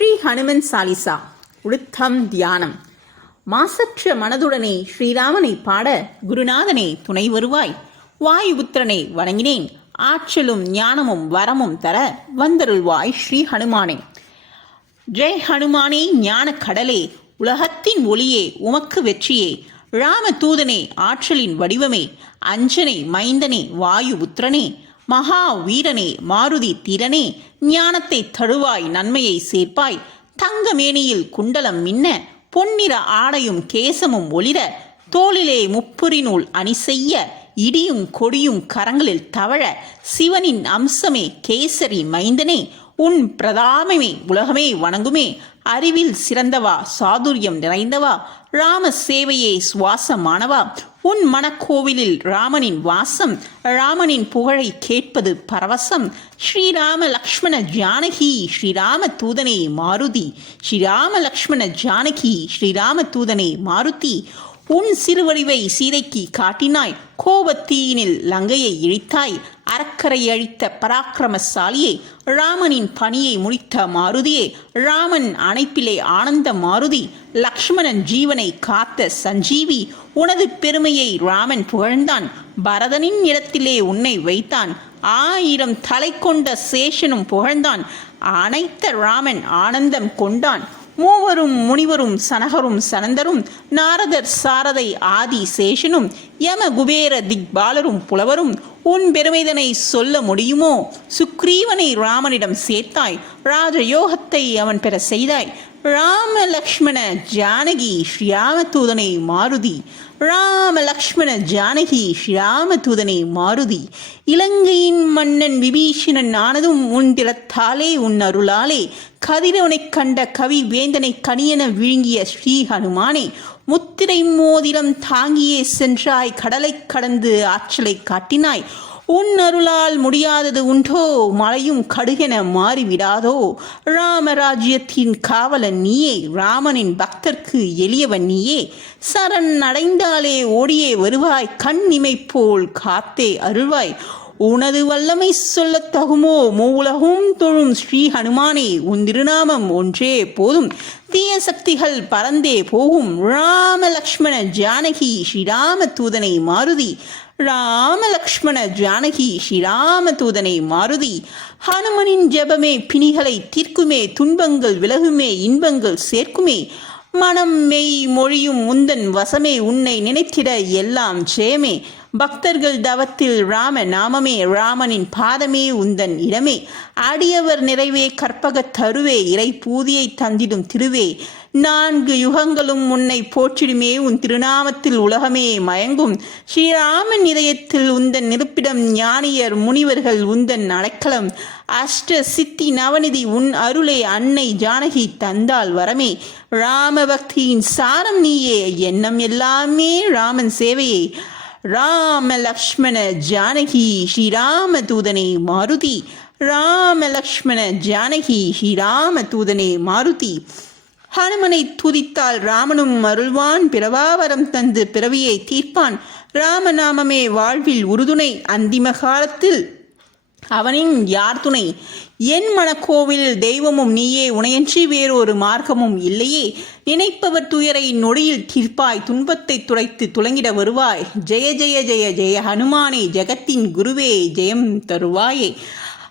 ஸ்ரீ ஹனுமன் சாலிசா உளுத்தம் தியானம். மாசற்ற மனதுடனே ஸ்ரீராமனை பாட குருநாதனே துணை வருவாய். வாயுபுத்திரனை வணங்கினேன், ஆற்றலும் ஞானமும் வரமும் தர வந்தருள்வாய் ஸ்ரீ ஹனுமானே. ஜெய் ஹனுமானே, ஞான கடலே, உலகத்தின் ஒளியே, உமக்கு வெற்றியே. ராம தூதனே, ஆற்றலின் வடிவமே, அஞ்சனை மைந்தனே, வாயுபுத்திரனே, மகா வீரனே, மாருதி தீரனே, ஞானத்தை தழுவாய், நன்மையை சேர்ப்பாய். தங்கமேனியில் குண்டலம் மின்ன, பொன்னிற ஆடையும் கேசமும் ஒளிர, தோளிலே முப்புரி நூல் அணி செய்ய, இடியும் கொடியும் கரங்களில் தவழ, சிவனின் அம்சமே, கேசரி மைந்தனே, உன் பிரதாபமே உலகமே வணங்குமே. அறிவில் சிறந்தவா, சாதுரியம் நிறைந்தவா, ராம சேவையே சுவாசமானவா, உன் மனக்கோவிலில் ராமனின் வாசம், ராமனின் புகழை கேட்பது பரவசம். ஸ்ரீராம லக்ஷ்மண ஜானகி ஸ்ரீராம தூதனே மாருதி, ஸ்ரீராம லக்ஷ்மண ஜானகி ஸ்ரீராம தூதனே மாருதி. உன் சிறுவடிவை சீதைக்கு காட்டினாய், கோபத்தீயினில் லங்கையை இழித்தாய். அறக்கரை அழித்த பராக்கிரமசாலியே, ராமனின் பணியை முடித்த மாருதியே, ராமன் அணைப்பிலே ஆனந்த மாருதி, லக்ஷ்மணன் ஜீவனை காத்த சஞ்சீவி. உனது பெருமையை ராமன் புகழ்ந்தான், பரதனின் இடத்திலே உன்னை வைத்தான். 1000 தலை கொண்ட சேஷனும் புகழ்ந்தான், அனைத்த ராமன் ஆனந்தம் கொண்டான். மூவரும் முனிவரும் சனகரும் சனந்தரும், நாரதர் சாரதை ஆதி சேஷனும், யம குபேர திக்பாலரும் புலவரும், உன் பெருமைதனை சொல்ல முடியுமோ? சுக்ரீவனை ராமனிடம் சேர்த்தாய், ராஜயோகத்தை அவன் பெற செய்தாய். ராம லக்ஷ்மண ஜானகி ஸ்ரீராம தூதனை மாருதி, ராம லக்ஷ்மண ஜானகி ஸ்ரீராம தூதனை மாருதி. இலங்கையின் மன்னன் விபீஷணன் ஆனதும் உன் திறத்தாலே, உன் அருளாலே. கதிரவனைக் கண்ட கவி வேந்தனை கனியன விழுங்கிய ஸ்ரீ ஹனுமானே, முத்திரை மோதிரம் தாங்கியே சென்றாய், கடலை கடந்து ஆற்றலை காட்டினாய். உன் அருளால் முடியாதது உண்டோ? மலையும் கடுகென மாறிவிடாதோ? ராமராஜ்யத்தின் காவலன் நீயே, ராமனின் பக்தர்க்கு எளியவன் நீயே. சரண் அடைந்தாலே ஓடியே வருவாய், கண் இமை போல் காத்தே அருள்வாய். உனது வல்லமை சொல்லத் தகுமோ? மூவுலகும் தொழும் ஸ்ரீ ஹனுமானே, உன் திருநாமம் ஒன்றே போதும், தீய சக்திகள் பறந்தே போகும். ராம லக்ஷ்மண ஜானகி ஸ்ரீராம தூதனை மாருதி, ராம லக்ஷ்மண ஜானகி ஸ்ரீராம தூதனை மாருதி. ஹனுமனின் ஜெபமே பிணிகளை தீர்க்குமே, துன்பங்கள் விலகுமே, இன்பங்கள் சேர்க்குமே. மனம் மெய் மொழியும் உந்தன் வசமே, உன்னை நினைத்திட எல்லாம் ஜெயமே. பக்தர்கள் தவத்தில் ராம நாமமே, ராமனின் பாதமே உந்தன் இடமே. அடியவர் நிறைவே, கற்பக தருவே, இறை பூதியை தந்திடும் திருவே. 4 யுகங்களும் உன்னை போற்றிடுமே, உன் திருநாமத்தில் உலகமே மயங்கும். ஸ்ரீராமன் இதயத்தில் உந்தன் இருப்பிடம், ஞானியர் முனிவர்கள் உந்தன் அடைக்கலம். அஷ்ட சித்தி நவநிதி உன் அருளே, அன்னை ஜானகி தந்தால் வரமே. ராம பக்தியின் சாரம் நீயே, எண்ணம் எல்லாமே ராமன் சேவையே. ராம லக்ஷ்மண ஜானகி ஸ்ரீராம தூதனே மாருதி, ராம லக்ஷ்மண ஜானகி ஸ்ரீராம தூதனே மாருதி. ஹனுமனை துதித்தால் ராமனும் அருள்வான், பிறவாவரம் தந்து பிறவியை தீர்ப்பான். ராமநாமமே வாழ்வில் உறுதுணை, அந்திம காலத்தில் அவனின் யார் துணை? என் மனக்கோவில் தெய்வமும் நீயே, உனையன்றி வேறொரு மார்க்கமும் இல்லையே. நினைப்பவர் துயரை நொடியில் தீர்ப்பாய், துன்பத்தை துடைத்து துலங்கிட வருவாய். ஜெய ஜெய ஜெய ஜெய ஹனுமானே, ஜெகத்தின் குருவே, ஜெயம் தருவாயே.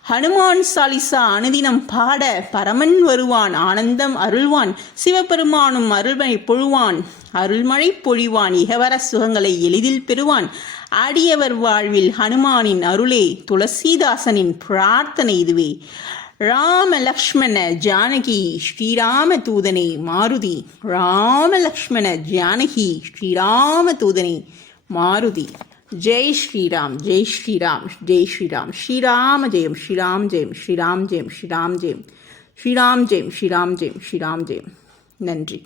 ஹனுமான் சாலிசா அனுதினம் பாட பரமன் வருவான், ஆனந்தம் அருள்வான். சிவபெருமானும் அருள்மழை பொழிவான், அருள்மழை பொழிவான். இகவர சுகங்களை எளிதில் பெறுவான். அடியவர் வாழ்வில் ஹனுமானின் அருளே, துளசிதாசனின் பிரார்த்தனை இதுவே. ராம லக்ஷ்மண ஜானகி ஸ்ரீராம தூதனே மாருதி, ராம லக்ஷ்மண ஜானகி ஸ்ரீராம தூதனே மாருதி. ஜெய் ஸ்ரீராம், ஜெய் ஸ்ரீராம், ஜெய் ஸ்ரீராம். ஸ்ரீராம ஜெயம், ஸ்ரீராம் ஜெயம், ஸ்ரீராம் ஜெயம், ஸ்ரீராம் ஜெயம், ஸ்ரீராம் ஜெயம், ஸ்ரீராம் ஜெயம், ஸ்ரீராம் ஜெயம். நன்றி.